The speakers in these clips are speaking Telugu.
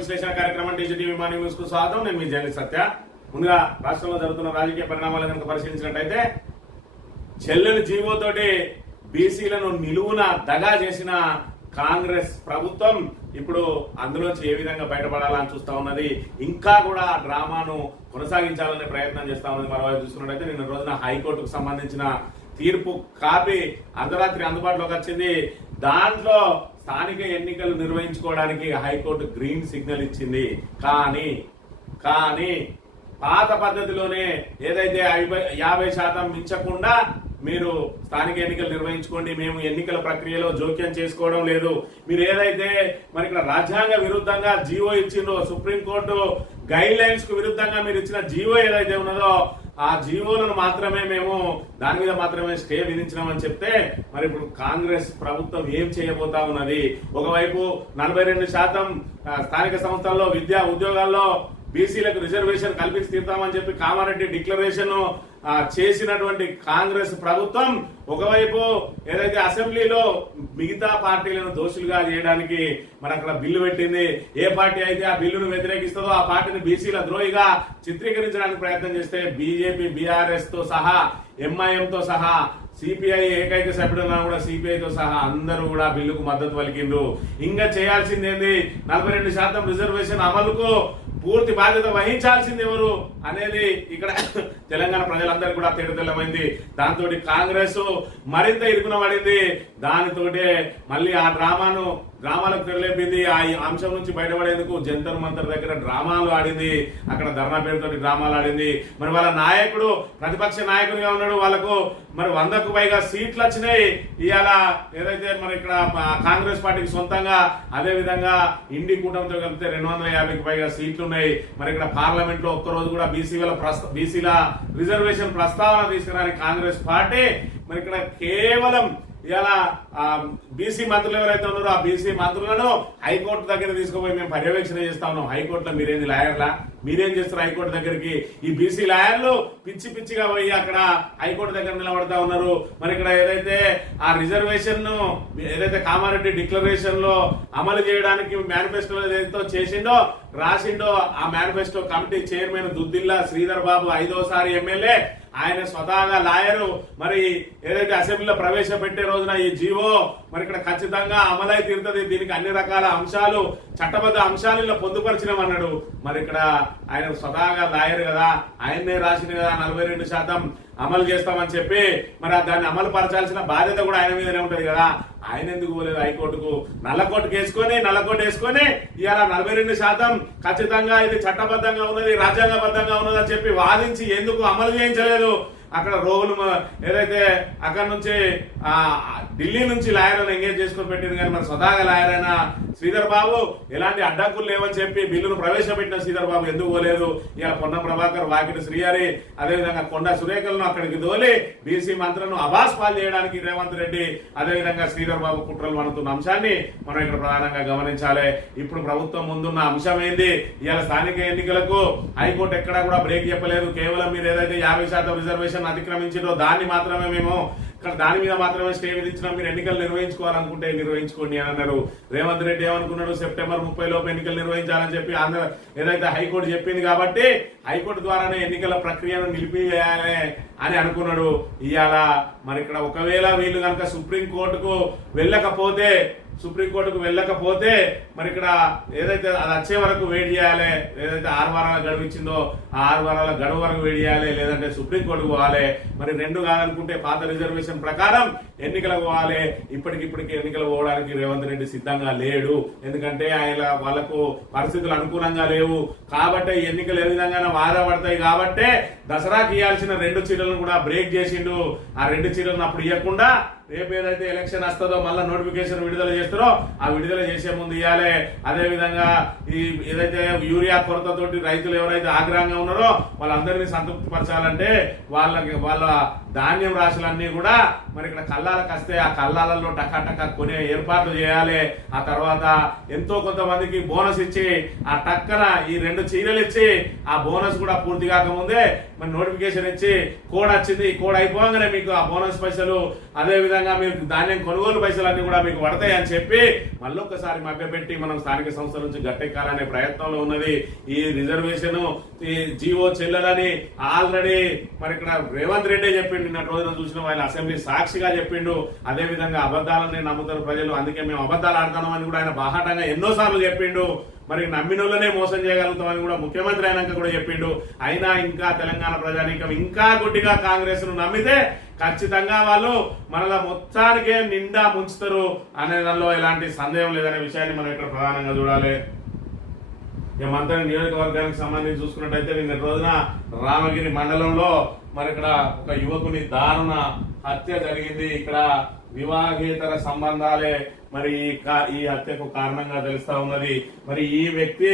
విశ్లేషణ కార్యక్రమం టీజీటీవీ మార్నింగ్ న్యూస్ కు స్వాగతం. నేను మీ జర్నలిస్ట్ సత్య. ముందుగా రాష్ట్రంలో జరుగుతున్న రాజకీయ పరిణామాలను కనుక పరిశీలించినట్టయితే చెల్లెలు జీవోతోటి బీసీలను నిలువున దగా చేసిన కాంగ్రెస్ ప్రభుత్వం ఇప్పుడు అందులోంచి ఏ విధంగా బయటపడాలని చూస్తా ఉన్నది. ఇంకా కూడా ఆ డ్రామాను కొనసాగించాలనే ప్రయత్నం చేస్తా ఉన్నది. మరోవైపు చూసుకున్నట్టయితే నిన్న రోజున హైకోర్టుకు సంబంధించిన తీర్పు కాపీ అర్ధరాత్రి అందుబాటులోకి వచ్చింది. దాంట్లో స్థానిక ఎన్నికలు నిర్వహించుకోవడానికి హైకోర్టు గ్రీన్ సిగ్నల్ ఇచ్చింది. కానీ పాత పద్ధతిలోనే ఏదైతే 50% మించకుండా మీరు స్థానిక ఎన్నికలు నిర్వహించుకోండి, మేము ఎన్నికల ప్రక్రియలో జోక్యం చేసుకోవడం లేదు, మీరు ఏదైతే మరి ఇక్కడ రాజ్యాంగ విరుద్ధంగా జీవో ఇచ్చిందో, సుప్రీంకోర్టు గైడ్ లైన్స్ కు విరుద్ధంగా మీరు ఇచ్చిన జీవో ఏదైతే ఉన్నదో ఆ జీవోలను మాత్రమే మేము దాని మీద మాత్రమే స్టే విధించినామని చెప్తే మరి ఇప్పుడు కాంగ్రెస్ ప్రభుత్వం ఏం చేయబోతా ఉన్నది. ఒకవైపు 42% స్థానిక సంస్థల్లో విద్యా ఉద్యోగాల్లో బీసీలకు రిజర్వేషన్ కల్పించి తీరుతామని చెప్పి కామారెడ్డి డిక్లరేషన్ చేసినటువంటి కాంగ్రెస్ ప్రభుత్వం ఒకవైపు ఏదైతే అసెంబ్లీలో మిగతా పార్టీలను దోషులుగా చేయడానికి మరి అక్కడ బిల్లు పెట్టింది. ఏ పార్టీ అయితే ఆ బిల్లును వ్యతిరేకిస్తుందో ఆ పార్టీని బీసీల ద్రోహిగా చిత్రీకరించడానికి ప్రయత్నం చేస్తే బీజేపీ, బీఆర్ఎస్ తో సహా, ఎంఐఎం తో సహా, సిపిఐ ఏకైక సభ్యుడున్నా కూడా సిపిఐతో సహా అందరూ కూడా బిల్లుకు మద్దతు పలికిండ్రు. ఇంకా చేయాల్సిందేంది, 42% రిజర్వేషన్ అమలుకు పూర్తి బాధ్యత వహించాల్సింది ఎవరు అనేది ఇక్కడ తెలంగాణ ప్రజలందరూ కూడా తెల్లమైంది. దాంతో కాంగ్రెస్ మరింత ఇరుకున పడింది. దానితోటే మళ్ళీ ఆ డ్రామాలకు తెరలేపింది. ఆ అంశం నుంచి బయటపడేందుకు జంతర్ మంతర్ దగ్గర డ్రామాలు ఆడింది. అక్కడ ధర్నా పేరుతో డ్రామాలు ఆడింది. మరి వాళ్ళ నాయకుడు ప్రతిపక్ష నాయకుడిగా ఉన్నాడు. వాళ్ళకు మరి 100కు పైగా సీట్లు వచ్చినాయి. ఇవాళ ఏదైతే మరి ఇక్కడ కాంగ్రెస్ పార్టీకి సొంతంగా, అదే విధంగా ఇండి కూటమితో కలిపితే 250కి పైగా సీట్లు ఉన్నాయి. మరి ఇక్కడ పార్లమెంట్ లో ఒక్కరోజు కూడా బీసీల రిజర్వేషన్ ప్రస్తావన తీసుకురాని కాంగ్రెస్ పార్టీ మరి ఇక్కడ కేవలం ఇలా బీసీ మంత్రులు ఎవరైతే ఉన్నారో ఆ బీసీ మంత్రులను హైకోర్టు దగ్గర తీసుకుపోయి మేము పర్యవేక్షణ చేస్తా ఉన్నాం. హైకోర్టులో మీరేంది లాయర్లా, మీరేం చేస్తారు హైకోర్టు దగ్గరికి? ఈ బీసీ లాయర్లు పిచ్చిగా పోయి అక్కడ హైకోర్టు దగ్గర నిలబడతా ఉన్నారు. మరి ఇక్కడ ఏదైతే ఆ రిజర్వేషన్ ను ఏదైతే కామారెడ్డి డిక్లరేషన్ లో అమలు చేయడానికి మేనిఫెస్టో ఏదైతే చేసిండో రాసిండో ఆ manifesto committee chairman Duddilla Sridhar Babu 5వ ఎమ్మెల్యే, ఆయన స్వతహాగా లాయరు. మరి ఏదైతే అసెంబ్లీలో ప్రవేశపెట్టే రోజున ఈ జీవో మరి ఇక్కడ ఖచ్చితంగా అమలై తీరుతుంది, దీనికి అన్ని రకాల అంశాలు చట్టబద్ధ అంశాలలో పొందుపరిచినామన్నాడు. మరి ఇక్కడ ఆయన స్వతహాగా లాయర్ కదా, ఆయన్నే రాసింది కదా 42% అమలు చేస్తామని చెప్పి మరి దాన్ని అమలు పరచాల్సిన బాధ్యత కూడా ఆయన మీదనే ఉంటది కదా. ఆయన ఎందుకు పోలేదు హైకోర్టుకు? నల్లకోటు వేసుకొని ఇవాళ 42% ఖచ్చితంగా ఇది చట్టబద్ధంగా ఉన్నది, రాజ్యాంగబద్ధంగా ఉన్నదని చెప్పి వాదించి ఎందుకు అమలు చేయించలేదు? అక్కడ రోగులు ఏదైతే అక్కడ నుంచి ఢిల్లీ నుంచి లాయర్లను ఎంగేజ్ చేసుకుని పెట్టింది. కానీ మరి స్వతహాగా లాయర్ అయిన శ్రీధర్ బాబు ఎలాంటి అడ్డంకులు లేవని చెప్పి బిల్లును ప్రవేశపెట్టిన శ్రీధర్ బాబు ఎందుకు పోలేదు? ఇలా పొన్నం ప్రభాకర్, వాకిటి శ్రీహరి, అదేవిధంగా కొండా సురేఖలను అక్కడికి దోలి బీసీ మంత్రులను అబాస్ పాలు చేయడానికి రేవంత్ రెడ్డి, అదేవిధంగా శ్రీధర్ బాబు కుట్రలు పడుతున్న అంశాన్ని మనం ఇక్కడ ప్రధానంగా గమనించాలి. ఇప్పుడు ప్రభుత్వం ముందున్న అంశం ఏంది? ఇవాళ స్థానిక ఎన్నికలకు హైకోర్టు ఎక్కడా కూడా బ్రేక్ చెప్పలేదు. కేవలం మీరు ఏదైతే 50% రిజర్వేషన్ అతిక్రమించిందో దాన్ని మాత్రమే మేము దాని మీద మాత్రమే స్టే విధించినాం, మీరు ఎన్నికలు నిర్వహించుకోవాలనుకుంటే నిర్వహించుకోండి అని అన్నారు. రేవంత్ రెడ్డి ఏమనుకున్నాడు? సెప్టెంబర్ 30 లోపు ఎన్నికలు నిర్వహించాలని చెప్పి ఏదైతే హైకోర్టు చెప్పింది కాబట్టి హైకోర్టు ద్వారానే ఎన్నికల ప్రక్రియను నిలిపివేయాలి అని అనుకున్నాడు. ఇవాళ మరి ఇక్కడ ఒకవేళ వీళ్ళు కనుక సుప్రీంకోర్టుకు వెళ్ళకపోతే మరి ఇక్కడ ఏదైతే అది వచ్చే వరకు వెయిట్ చేయాలి. ఏదైతే 6 వారాల గడువు ఇచ్చిందో ఆ 6 వారాల గడువు వరకు వెయిట్ చేయాలి, లేదంటే సుప్రీంకోర్టుకు పోవాలి. మరి 2 కాదనుకుంటే పాత రిజర్వేషన్ ప్రకారం ఎన్నికలకు పోవాలి. ఇప్పటికిప్పటికి ఎన్నికలు పోవడానికి రేవంత్ రెడ్డి సిద్ధంగా లేడు. ఎందుకంటే ఆయన వాళ్ళకు పరిస్థితులు అనుకూలంగా లేవు కాబట్టి ఎన్నికలు ఏ విధంగా వాయిదా పడతాయి కాబట్టి దసరాకి ఇవ్వాల్సిన 2 చీరలను కూడా బ్రేక్ చేసిండు. ఆ 2 చీరలను అప్పుడు ఇవ్వకుండా రేపు ఏదైతే ఎలక్షన్ వస్తుందో మళ్ళీ నోటిఫికేషన్ విడుదల చేస్తారో ఆ విడుదల చేసే ముందు ఇవ్వాలి. అదే విధంగా ఈ ఏదైతే యూరియా కొరతతోటి రైతులు ఎవరైతే ఆగ్రహంగా ఉన్నారో వాళ్ళందరినీ సంతృప్తి పరచాలంటే వాళ్ళ ధాన్యం రాశులన్నీ కూడా మరి ఇక్కడ కల్లాలకు వస్తే ఆ కల్లాలలో టకా కొనే ఏర్పాట్లు చేయాలి. ఆ తర్వాత ఎంతో కొంతమందికి బోనస్ ఇచ్చి ఆ టక్కన ఈ 2 చీరలు ఇచ్చి ఆ బోనస్ కూడా పూర్తి కాకముందే మరి నోటిఫికేషన్ ఇచ్చి కోడ్ వచ్చింది, ఈ కోడ్ అయిపోగానే మీకు ఆ బోనస్ పైసలు అదే విధంగా మీకు ధాన్యం కొనుగోలు పైసలు అన్ని కూడా మీకు పడతాయి అని చెప్పి మళ్ళొక్కసారి మభ్యపెట్టి మనం స్థానిక సంస్థల నుంచి గట్టెక్కాలనే ప్రయత్నంలో ఉన్నది. ఈ రిజర్వేషన్ ఈ జీవో చెల్లదని ఆల్రెడీ మరి ఇక్కడ రేవంత్ రెడ్డి చెప్పిండు. నిన్న రోజున చూసిన ఆయన అసెంబ్లీ సాక్షిగా చెప్పిండు. అదే విధంగా అబద్ధాలని నమ్ముతారు ప్రజలు, అందుకే మేము అబద్ధాలు ఆడుతున్నామని కూడా ఆయన బాహాటంగా ఎన్నోసార్లు చెప్పిండు. మరి నమ్మినోళ్ళనే మోసం చేయగలుగుతామని కూడా ముఖ్యమంత్రి అయినాక కూడా చెప్పిండు. అయినా ఇంకా తెలంగాణ ప్రజానీకం ఇంకా గుడ్డిగా కాంగ్రెస్ ను నమ్మితే ఖచ్చితంగా వాళ్ళు మనల మొత్తానికే నిండా ముంచుతారు అనే దానిలో ఎలాంటి సందేహం లేదనే విషయాన్ని మనం ఇక్కడ ప్రధానంగా చూడాలి. మంత్రి నియోజకవర్గానికి సంబంధించి చూసుకున్నట్టయితే నిన్న రోజున రామగిరి మండలంలో మరి ఇక్కడ ఒక యువకుని దారుణ హత్య జరిగింది. ఇక్కడ వివాహేతర సంబంధాలే మరి ఈ హత్యకు కారణంగా తెలుస్తా ఉన్నది. మరి ఈ వ్యక్తి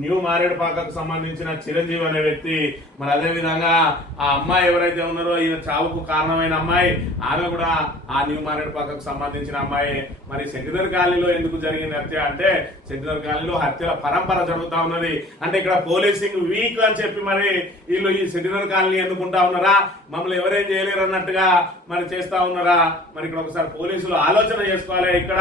న్యూ మారేడుపాకకు సంబంధించిన చిరంజీవి అనే వ్యక్తి. మరి అదే విధంగా ఆ అమ్మాయి ఎవరైతే ఉన్నారో ఈయన చావుకు కారణమైన అమ్మాయి, ఆమె కూడా ఆ న్యూ మారేడుపాకకు సంబంధించిన అమ్మాయి. మరి సెంటినరీ కాలనీలో ఎందుకు జరిగింది హత్య అంటే సెంటినరీ కాలనీలో హత్యల పరంపర జరుగుతా ఉన్నది. అంటే ఇక్కడ పోలీసింగ్ వీక్ అని చెప్పి మరి వీళ్ళు ఈ సెంటినరీ కాలనీ ఎన్నుకుంటా ఉన్నారా, మమ్మల్ని ఎవరేం చేయలేరు అన్నట్టుగా మరి చేస్తా ఉన్నారా? మరి ఇక్కడ ఒకసారి పోలీసులు ఆలోచన చేసుకోవాలి. ఇక్కడ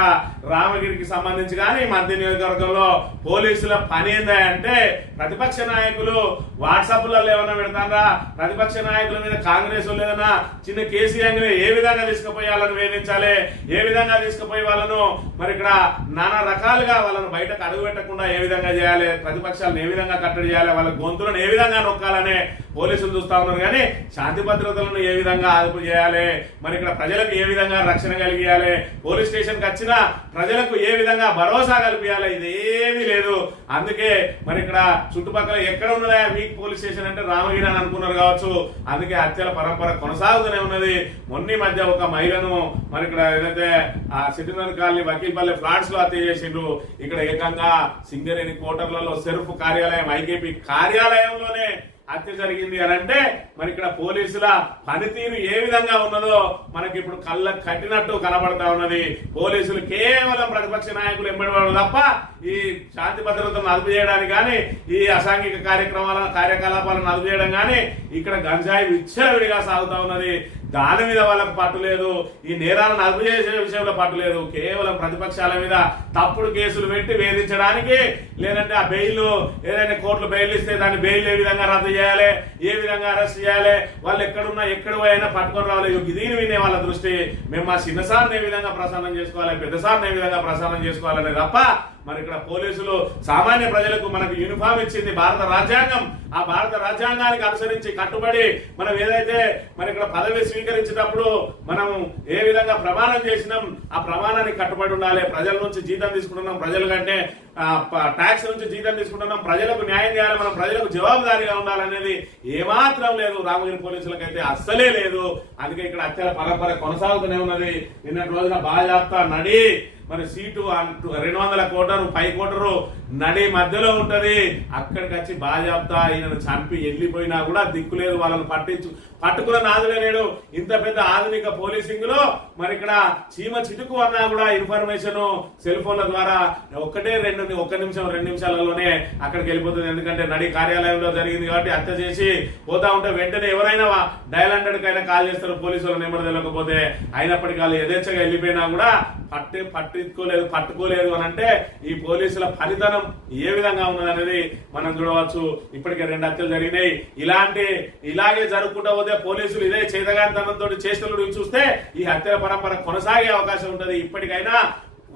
రామగిరికి సంబంధించి కానీ మధ్య నియోజకవర్గంలో పోలీసుల పని ఏందంటే ప్రతిపక్ష నాయకులు వాట్సాప్లలో ఏమన్నా పెడతారా, ప్రతిపక్ష నాయకుల మీద కాంగ్రెస్ ఏదైనా చిన్న కేసీఆర్ ఏ విధంగా తీసుకుపోయి వాళ్ళని వేధించాలి, ఏ విధంగా తీసుకుపోయి వాళ్ళను మరి ఇక్కడ నానా రకాలుగా వాళ్ళను బయటకు అడుగు పెట్టకుండా ఏ విధంగా చేయాలి, ప్రతిపక్షాలను ఏ విధంగా కట్టడి చేయాలి, వాళ్ళ గొంతులను ఏ విధంగా నొక్కాలనే పోలీసులు చూస్తా ఉన్నారు. కానీ శాంతి భద్రతలను ఏ విధంగా అదుపు చేయాలి, మరి ఇక్కడ ప్రజలకు ఏ విధంగా రక్షణ కలిగియాలి, పోలీస్ స్టేషన్ కి వచ్చిన ప్రజలకు ఏ విధంగా భరోసా కల్పించాలి, ఇదేమీ లేదు. అందుకే మరి ఇక్కడ చుట్టుపక్కల ఎక్కడ ఉన్నదా వీక్ పోలీస్ స్టేషన్ అంటే రామగిరి అని అనుకున్నారు కావచ్చు. అందుకే హత్యల పరంపర కొనసాగుతూనే ఉన్నది. మొన్న మధ్య ఒక మహిళను మరి ఇక్కడ ఏదైతే ఆ సిటినర్ కాలనీ వకీల్పల్లి ఫ్లాట్స్ లో హత్య చేసిండ్రు. ఇక్కడ ఏకంగా సింగరేణి కోటర్లలో సెర్ఫ్ కార్యాలయం ఐకేపీ కార్యాలయంలోనే హత్య జరిగింది అని అంటే మరి ఇక్కడ పోలీసుల పనితీరు ఏ విధంగా ఉన్నదో మనకి ఇప్పుడు కళ్ళకు కట్టినట్టు కనబడతా ఉన్నది. పోలీసులు కేవలం ప్రతిపక్ష నాయకులు ఎంబడివాడు తప్ప ఈ శాంతి భద్రతను అదుపు చేయడానికి కానీ ఈ అసాంఘిక కార్యకలాపాలను అదుపు చేయడం కానీ ఇక్కడ గంజాయి విచ్చలవిడిగా సాగుతా ఉన్నది. దాని మీద వాళ్ళకు పట్టు లేదు, ఈ నేరాలను అదుపు చేసే విషయంలో పట్టు లేదు. కేవలం ప్రతిపక్షాల మీద తప్పుడు కేసులు పెట్టి వేధించడానికి, లేదంటే ఆ బెయిల్ ఏదైనా కోర్టులు బెయిల్ ఇస్తే దాన్ని బెయిల్ ఏ విధంగా రద్దు చేయాలి, ఏ విధంగా అరెస్ట్ చేయాలి, వాళ్ళు ఎక్కడున్నా ఎక్కడ అయినా పట్టుకొని రావాలి. దీని వినే వాళ్ళ దృష్టి మేము మా చిన్న సార్ని ఏ విధంగా ప్రసారం చేసుకోవాలి, పెద్ద సార్ని ఏ విధంగా ప్రసారం చేసుకోవాలనే తప్ప మరి ఇక్కడ పోలీసులు సామాన్య ప్రజలకు మనకు యూనిఫామ్ ఇచ్చింది భారత రాజ్యాంగం. ఆ భారత రాజ్యాంగానికి అనుసరించి కట్టుబడి మనం ఏదైతే మరి ఇక్కడ పదవి స్వీకరించేటప్పుడు మనం ఏ విధంగా ప్రమాణం చేసినాం ఆ ప్రమాణానికి కట్టుబడి ఉండాలి. ప్రజల నుంచి జీతం తీసుకుంటున్నాం, ప్రజల కంటే ట్యాక్స్ నుంచి జీతం తీసుకుంటున్నాం, ప్రజలకు న్యాయం చేయాలి, మనం ప్రజలకు జవాబుదారీగా ఉండాలనేది ఏమాత్రం లేదు. రామగిరి పోలీసులకైతే అస్సలే లేదు. అందుకే ఇక్కడ హత్యల పరంపర కొనసాగుతూనే ఉన్నది. నిన్న రోజున బాజాప్తా నడి మరి సీటు 200 కోటరు 5 కోటరు నడి మధ్యలో ఉంటది. అక్కడికి వచ్చి బాజాప్తా ఈయనను చంపి వెళ్ళిపోయినా కూడా దిక్కులేదు, వాళ్ళని పట్టుకున్న నాదులే లేడు. ఇంత పెద్ద ఆధునిక పోలీసింగ్ లో మరి ఇక్కడ చీమ చిటుకు అన్నా కూడా ఇన్ఫర్మేషన్ సెల్ ఫోన్ల ద్వారా ఒక్క నిమిషం 2 నిమిషాలలోనే అక్కడికి వెళ్ళిపోతుంది. ఎందుకంటే నడి కార్యాలయంలో జరిగింది కాబట్టి హత్య చేసి పోతా ఉంటే వెంటనే ఎవరైనా డయల్ 100 కైనా కాల్ చేస్తారు పోలీసు వాళ్ళ నెంబర్ తెలియకపోతే. అయినప్పటికీ వాళ్ళు యథేచ్ఛగా వెళ్ళిపోయినా కూడా పట్టుకోలేదు అని అంటే ఈ పోలీసుల ఫలితనం ఏ విధంగా ఉన్నది అనేది మనం చూడవచ్చు. ఇప్పటికే 2 హత్యలు జరిగినాయి. ఇలాగే జరుపుకుంటూ పోతే పోలీసులు ఇదే చేతగానితనంతో చేష్టలు చూస్తే ఈ హత్యల పరంపర కొనసాగే అవకాశం ఉంటది. ఇప్పటికైనా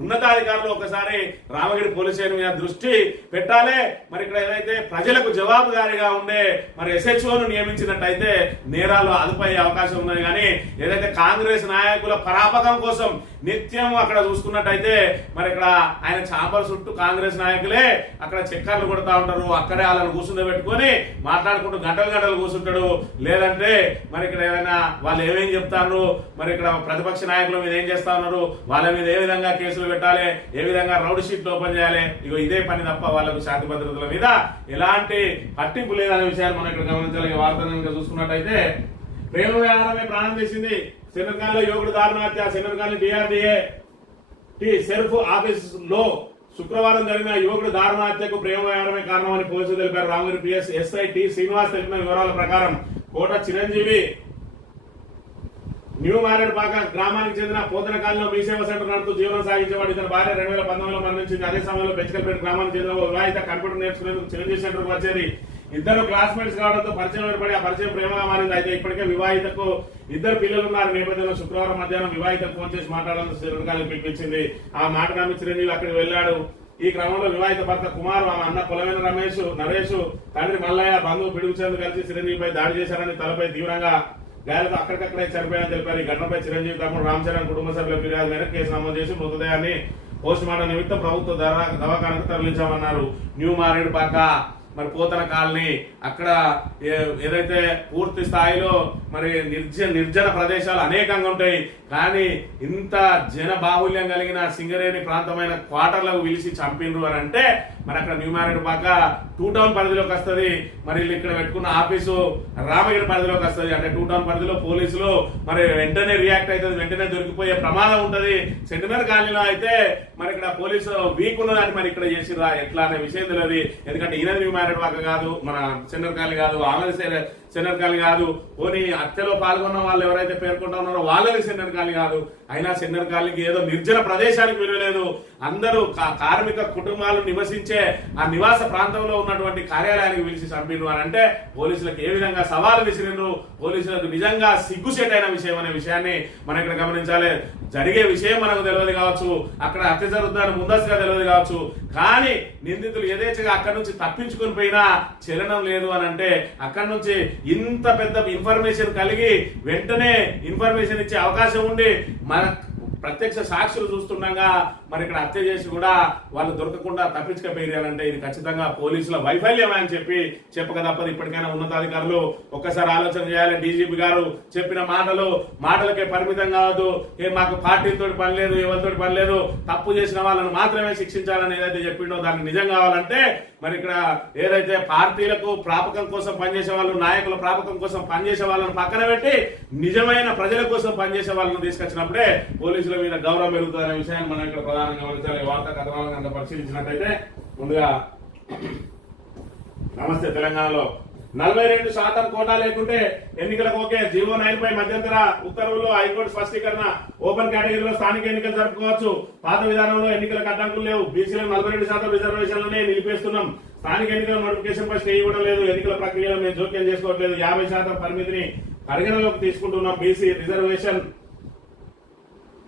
ఉన్నతాధికారులు ఒకసారి రామగిరి పోలీస్ స్టేషన్ మీద దృష్టి పెట్టాలి. మరి ఇక్కడ ఏదైతే ప్రజలకు జవాబుదారీగా ఉండే మరి ఎస్హెచ్ఓను నియమించినట్టయితే నేరాలు అదుపయ్యే అవకాశం ఉన్నది. కానీ ఏదైతే కాంగ్రెస్ నాయకుల పరాపకం కోసం నిత్యం అక్కడ చూసుకున్నట్టయితే మరి ఇక్కడ ఆయన చాంబర్ చుట్టూ కాంగ్రెస్ నాయకులే అక్కడ చక్కర్లు కొడతా ఉంటారు. అక్కడే వాళ్ళని కూర్చుండబెట్టుకొని మాట్లాడుకుంటూ గంటలు కూర్చుంటాడు. లేదంటే మరి ఇక్కడ ఏదైనా వాళ్ళు ఏమేం చెప్తారు, మరి ఇక్కడ ప్రతిపక్ష నాయకుల మీద ఏం చేస్తా ఉన్నారు, వాళ్ళ మీద ఏ విధంగా కేసులు పెట్టాలి, ఏ విధంగా రౌడ్ షీట్ ఓపెన్ చేయాలి, ఇదే పని తప్ప వాళ్ళకు శాంతి భద్రతల మీద ఎలాంటి పట్టింపు లేదనే విషయాన్ని మనం ఇక్కడ గమనించాలి. వార్తను చూసుకున్నట్టయితే ప్రేమ వ్యవహారమే ప్రాణం తీసింది. సెనర్కాల్లో యువకుడు దారుణ హత్య. సెనర్కాల్ డిఆర్డీఏ సెర్ఫ్ ఆఫీస్ లో శుక్రవారం జరిగిన యువకుడు దారుణ హత్యకు ప్రేమ వ్యవహారమే కారణమని పోలీసులు తెలిపారు. Ramagiri PS SI T Srinivas తెలిపిన వివరాల ప్రకారం కోట చిరంజీవి న్యూ మారేడుపాక గ్రామానికి చెందిన పోతన కాలనీలో మీ సేవ సెంటర్ నడుతూ జీవనం సాగించేవాడు. ఇతని భార్య 2019లో మరణించింది. అదే సమయంలో బెంచకల్పేట గ్రామానికి చెందిన వివాహిత కంప్యూటర్ నేర్చుకునేందుకు చిరంజీవి సెంటర్ వచ్చేది. ఇద్దరు క్లాస్మేట్స్ కావడంతో పరిచయం ఏర్పడి ఆ పరిచయం ప్రేమగా మారింది. అయితే ఇప్పటికే వివాహితకు ఇద్దరు పిల్లలున్నారు. నేపథ్యంలో శుక్రవారం మధ్యాహ్నం వివాహితకు ఫోన్ చేసి మాట్లాడాలని చిరంజీవి పిలిపించింది. ఆ మాట నమ్మి చిరంజీవి అక్కడికి వెళ్లాడు. ఈ క్రమంలో వివాహిత భర్త కుమార్, ఆమె అన్న పొలమైన నరేష్, తండ్రి మల్లయ్య, బంధువు పిడుగుచంద్ కలిసి చిరంజీవిపై దాడి చేశారని, తలపై తీవ్రంగా గాయాలతో అక్కడికక్కడే చనిపోయారని తెలిపారు. ఈ ఘటనపై చిరంజీవి తమ్ముడు రామ్ చరణ్ కుటుంబ సభ్యుల ఫిర్యాదు మేరకు కేసు నమోదు చేసి మృతదేహాన్ని పోస్ట్ మార్టం నిమిత్తం ప్రభుత్వ దవాఖానకు తరలించామన్నారు. న్యూ మారేడుపాక మరి పోతన కాలనీ అక్కడ ఏదైతే పూర్తి స్థాయిలో మరి నిర్జన ప్రదేశాలు అనేకంగా ఉంటాయి. కానీ ఇంత జన బాహుల్యం కలిగిన సింగరేణి ప్రాంతమైన క్వార్టర్లకు పిలిచి చంపిండ్రు అని అంటే మరి అక్కడ న్యూ మారేడుపాక 2 టౌన్ పరిధిలోకి వస్తుంది. మరి ఇక్కడ పెట్టుకున్న ఆఫీసు రామగిరి పరిధిలోకి వస్తుంది. అంటే 2 టౌన్ పరిధిలో పోలీసులు మరి వెంటనే రియాక్ట్ అవుతుంది, వెంటనే దొరికిపోయే ప్రమాదం ఉంటది. సెంటినర్ కాలనీలో అయితే మరి ఇక్కడ పోలీసు వీక్ ఉన్నదాన్ని మరి ఇక్కడ చేసిరా ఎట్లా అనే విషయం తెలియదు. ఎందుకంటే ఈయన న్యూ మారేడుపాక కాదు, మన సెంటర్ కాలనీ కాదు, ఆమె సెంటర్ కాలనీ కాదు, పోనీ హత్యలో పాల్గొన్న వాళ్ళు ఎవరైతే పేర్కొంటా ఉన్నారో వాళ్ళది సెంటర్ కాలనీ కాదు. అయినా సెంటర్ కాలనీకి ఏదో నిర్జన ప్రదేశానికి విలువలేదు. అందరూ కార్మిక కుటుంబాలు నివసించే ఆ నివాస ప్రాంతంలో ఉన్నటువంటి కార్యాలయానికి పిలిచి చంపిను అని అంటే పోలీసులకు ఏ విధంగా సవాలు విసిరినరు, పోలీసులకు నిజంగా సిగ్గుసేటైన విషయం అనే విషయాన్ని మనం ఇక్కడ గమనించాలి. జరిగే విషయం మనకు తెలియదు కావచ్చు, అక్కడ హత్య జరుగుతుందని ముందస్తుగా తెలియదు కావచ్చు, కానీ నిందితులు యథేచ్ఛగా అక్కడి నుంచి తప్పించుకుని పోయినా చలనం లేదు అని అంటే అక్కడి నుంచి ఇంత పెద్ద ఇన్ఫర్మేషన్ కలిగి వెంటనే ఇన్ఫర్మేషన్ ఇచ్చే అవకాశం ఉండి మన ప్రత్యక్ష సాక్షులు చూస్తుండగా మరి ఇక్కడ హత్య చేసి కూడా వాళ్ళు దొరకకుండా తప్పించుకపోయారంటే ఇది ఖచ్చితంగా పోలీసుల వైఫల్యమే అని చెప్పి చెప్పక తప్పదు. ఇప్పటికైనా ఉన్నతాధికారులు ఒక్కసారి ఆలోచన చేయాలి. డీజీపీ గారు చెప్పిన మాటలకే పరిమితం కావద్దు. మాకు పార్టీలతో పని లేదు, ఎవరితో పని లేదు, తప్పు చేసిన వాళ్ళని మాత్రమే శిక్షించాలని ఏదైతే చెప్పిండో దానికి నిజం కావాలంటే మరి ఇక్కడ ఏదైతే పార్టీలకు ప్రాపకం కోసం పనిచేసే వాళ్ళు, నాయకుల ప్రాపకం కోసం పనిచేసే వాళ్ళని పక్కన పెట్టి నిజమైన ప్రజల కోసం పనిచేసే వాళ్ళని తీసుకొచ్చినప్పుడే పోలీసుల మీద గౌరవం పెరుగుతుందనే విషయాన్ని మనం ఇక్కడ ప్రధానంగా గమనించాలి. వార్తా కథనాలను అంత పరిశీలించినట్టయితే ముందుగా నమస్తే తెలంగాణలో 42% కోటా లేకుంటే ఎన్నికలకు ఓకే. జీవో 9 పై మధ్యంతర ఉత్తర్వుల్లో హైకోర్టు స్పష్టీకరణ. ఓపెన్ కేటగిరీలో స్థానిక ఎన్నికలు జరుపుకోవచ్చు. పాత విధానంలో ఎన్నికలకు అడ్డంకులు లేవు. బీసీలకు 42% రిజర్వేషన్లనే నిలిపేస్తున్నాం. స్థానిక ఎన్నికల నోటిఫికేషన్ పై స్టే ఇవ్వడం లేదు. ఎన్నికల ప్రక్రియలో మేము జోక్యం చేసుకోవట్లేదు. 50% పరిమితిని పరిగణలోకి తీసుకుంటున్నాం. బీసీ రిజర్వేషన్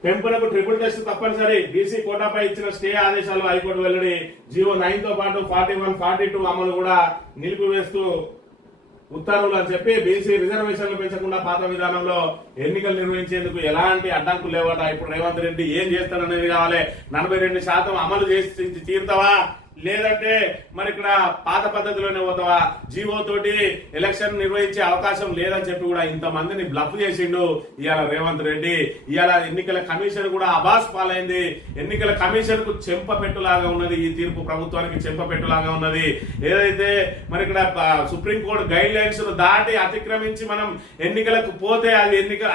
పెంపునకు ట్రిపుల్ టెస్ట్ తప్పనిసరి. బీసీ కోటాపై ఇచ్చిన స్టే ఆదేశాలు హైకోర్టు వెల్లడి. జీవో 9 తో పాటు 41, 42 అమలు కూడా నిలిపివేస్తూ ఉత్తర్వులు అని చెప్పి బీసీ రిజర్వేషన్లు పెంచకుండా పాత విధానంలో ఎన్నికలు నిర్వహించేందుకు ఎలాంటి అడ్డంకులు లేవట. ఇప్పుడు రేవంత్ రెడ్డి ఏం చేస్తాడనేది కావాలి. 42% అమలు చేసి తీరుతావా, లేదంటే మరి ఇక్కడ పాత పద్ధతిలోనే పోతావా? జీవో తోటి ఎలక్షన్ నిర్వహించే అవకాశం లేదని చెప్పి కూడా ఇంతమందిని బ్లఫ్ చేసిండు ఇవాళ రేవంత్ రెడ్డి. ఇవాళ ఎన్నికల కమిషన్ కూడా అబాస్ పాలైంది. ఎన్నికల కమిషన్ కు చెంపపెట్టులాగా ఉన్నది ఈ తీర్పు, ప్రభుత్వానికి చెంపపెట్టులాగా ఉన్నది. ఏదైతే మరి ఇక్కడ సుప్రీంకోర్టు గైడ్ లైన్స్ దాటి అతిక్రమించి మనం ఎన్నికలకు పోతే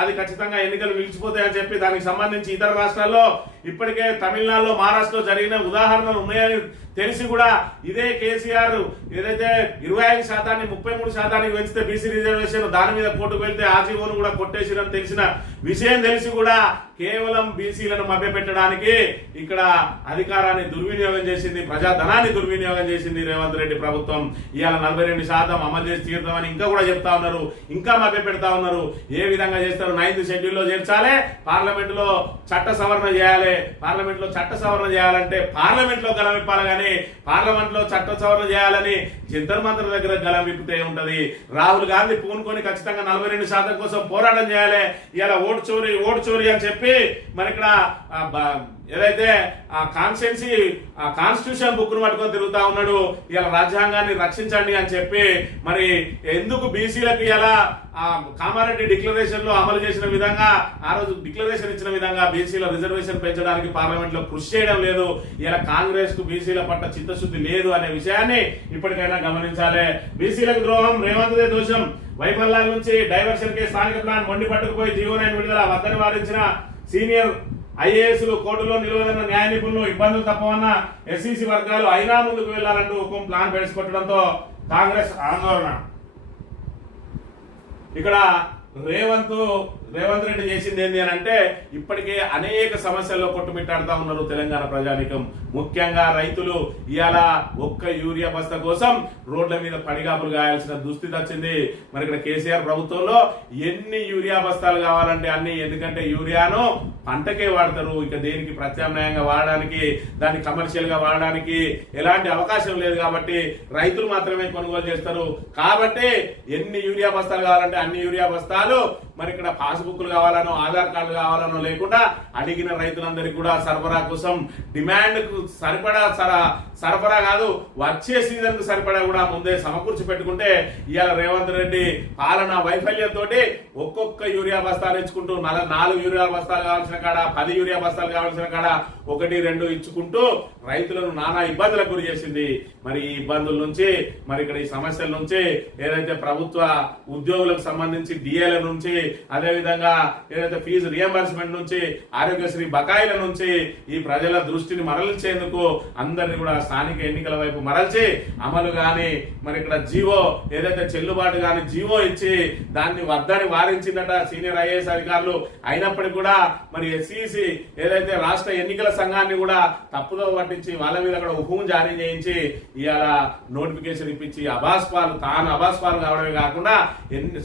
అది ఖచ్చితంగా ఎన్నికలు నిలిచిపోతాయని చెప్పి దానికి సంబంధించి ఇతర రాష్ట్రాల్లో ఇప్పటికే తమిళనాడులో, మహారాష్ట్రలో జరిగిన ఉదాహరణలు ఉన్నాయని తెలిసి కూడా ఇదే కేసీఆర్ ఏదైతే 25% 33% పెంచితే బీసీ రిజర్వేషన్ దాని మీద కోర్టుకు వెళ్తే ఆజీవోను కూడా కొట్టేసిరని తెలిసిన విషయం తెలిసి కూడా కేవలం బీసీలను మభ్యపెట్టడానికి ఇక్కడ అధికారాన్ని దుర్వినియోగం చేసింది, ప్రజాధనాన్ని దుర్వినియోగం చేసింది రేవంత్ రెడ్డి ప్రభుత్వం. ఇవాళ 42% అమలు చేసి తీరుతామని ఇంకా కూడా చెప్తా ఉన్నారు, ఇంకా మభ్యపెడతా ఉన్నారు. ఏ విధంగా చేస్తారు? 9th షెడ్యూల్లో చేర్చాలి, పార్లమెంట్ లో చట్ట సవరణ చేయాలి. పార్లమెంట్ లో చట్ట సవరణ చేయాలంటే పార్లమెంట్ లో గలం విప్పాలి, కానీ పార్లమెంట్ లో చట్ట సవరణ చేయాలని జంతర్ మంత్రుల దగ్గర గలం విప్పితే ఉంటది. రాహుల్ గాంధీ పూనుకొని ఖచ్చితంగా 42% కోసం పోరాటం చేయాలి. ఇలా ఓటు చోరీ అని చెప్పి మరి ఇక్కడ ఏదైతే ఆ కాన్స్టిట్యూషన్ బుక్ ను పట్టుకొని తిరుగుతా ఉన్నాడు. ఇలా రాజ్యాంగాన్ని రక్షించండి అని చెప్పి మరి ఎందుకు బీసీలకు ఇలా కామారెడ్డి డిక్లరేషన్ లో అమలు చేసిన విధంగా, ఆ రోజు డిక్లరేషన్ ఇచ్చిన విధంగా బీసీల రిజర్వేషన్ పెంచడానికి పార్లమెంట్ లో కృషి చేయడం లేదు. ఇలా కాంగ్రెస్ కు బీసీల పట్ల చిత్తశుద్ధి లేదు అనే విషయాన్ని ఇప్పటికైనా గమనించాలి. బీసీలకు ద్రోహం రేవంత్ దోషం. వైఫల్యాల నుంచి డైవర్షన్ కే స్థానిక ప్లాన్ మొండి పట్టుకుపోయి జీవో 9 విడుదల వద్దని వారించిన సీనియర్ ఐఏఎస్లు కోర్టులో నిలవదన్న న్యాయ నిపుణులు ఇబ్బందులు తప్పవన్న ఎస్సీసీ వర్గాలు అయినా ముందుకు వెళ్లాలంటూ ఒక ప్లాన్ పెట్టుకొట్టడంతో కాంగ్రెస్ ఆందోళన. ఇక్కడ రేవంత్ రెడ్డి చేసింది ఏంటి అని అంటే ఇప్పటికే అనేక సమస్యల్లో కొట్టుమిట్టాడుతా ఉన్నారు తెలంగాణ ప్రజానికం. ముఖ్యంగా రైతులు ఇవాళ ఒక్క యూరియా బస్తా కోసం రోడ్ల మీద పడిగాపులు గాయాల్సిన దుస్థితి వచ్చింది. మరి ఇక్కడ కేసీఆర్ ప్రభుత్వంలో ఎన్ని యూరియా బస్తాలు కావాలంటే అన్ని, ఎందుకంటే యూరియాను పంటకే వాడతారు, ఇక దేనికి ప్రత్యామ్నాయంగా వాడడానికి దాన్ని కమర్షియల్ గా వాడడానికి ఎలాంటి అవకాశం లేదు కాబట్టి రైతులు మాత్రమే కొనుగోలు చేస్తారు. కాబట్టి ఎన్ని యూరియా బస్తాలు కావాలంటే అన్ని యూరియా బస్తాలు మరి ఇక్కడ పాస్బుక్లు కావాలనో ఆధార్ కార్డు కావాలనో లేకుండా అడిగిన రైతులందరికీ కూడా సరఫరా కోసం డిమాండ్ కు సరఫరా కాదు వచ్చే సీజన్ కు సరిపడా కూడా ముందే సమకూర్చి పెట్టుకుంటే ఇవాళ రేవంత్ రెడ్డి పాలన వైఫల్యంతో ఒక్కొక్క యూరియా బస్తాలు ఇచ్చుకుంటూ 4 యూరియా బస్తాలు కావాల్సిన కాడ 10 యూరియా బస్తాలు కావాల్సిన కాడ 1, 2 ఇచ్చుకుంటూ రైతులను నానా ఇబ్బందులకు గురి చేసింది. మరి ఈ ఇబ్బందుల నుంచి మరి ఇక్కడ ఈ సమస్యల నుంచి ఏదైతే ప్రభుత్వ ఉద్యోగులకు సంబంధించి డిఏల నుంచి అదేవిధంగా ఏదైతే ఫీజు రియంబర్స్మెంట్ నుంచి ఆరోగ్యశ్రీ బకాయిల నుంచి ఈ ప్రజల దృష్టిని మరల్చేందుకు అందరినీ కూడా స్థానిక ఎన్నికల వైపు మరల్చి అమలు గాని మరి ఇక్కడ జీవో ఏదైతే చెల్లుబాటు గాని జీవో ఇచ్చి దాన్ని వద్దని వారించిందట సీనియర్ ఐఏఎస్ అధికారులు. అయినప్పటికీ కూడా మరి ఎస్సీసీ ఏదైతే రాష్ట్ర ఎన్నికల సంఘాన్ని కూడా తప్పుదో పట్టించి వాళ్ళ మీద కూడా హుకుం జారీ చేయించి ఇవాళ నోటిఫికేషన్ ఇప్పించి తాను అబాస్పాలు కావడమే కాకుండా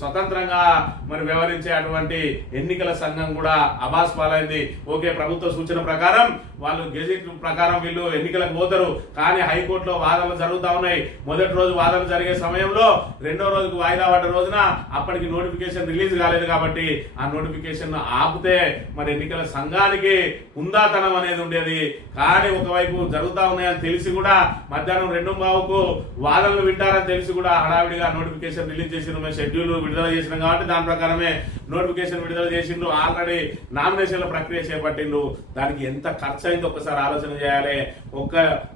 స్వతంత్రంగా మరి వ్యవహరించే అటువంటి ఎన్నికల సంఘం కూడా అబాస్పాలైంది. ఓకే, ప్రభుత్వ సూచన ప్రకారం వాళ్ళు గెజిట్ ప్రకారం వీళ్ళు ఎన్నికలకు పోతారు, కానీ హైకోర్టులో వాదనలు జరుగుతా ఉన్నాయి. మొదటి రోజు వాదనలు జరిగే సమయంలో రెండో రోజుకు వాయిదా పడ్డ రోజున అప్పటికి నోటిఫికేషన్ రిలీజ్ కాలేదు కాబట్టి ఆ నోటిఫికేషన్ ఆపితే మరి ఎన్నికల సంఘానికి హుందాతనం అనేది ఉండేది. కానీ ఒకవైపు జరుగుతా ఉన్నాయని తెలిసి కూడా మధ్యాహ్నం 2:15కు వాదనలు వింటారని తెలిసి కూడా హడావిడిగా నోటిఫికేషన్ రిలీజ్ చేసిండ్రు. మేము షెడ్యూల్ విడుదల చేసినాం కాబట్టి దాని ప్రకారమే నోటిఫికేషన్ విడుదల చేసిండ్రు. ఆల్రెడీ నామినేషన్ల ప్రక్రియ చేపట్టిండ్రు. దానికి ఎంత ఖర్చు అయిందో ఒకసారి ఆలోచన చేయాలి.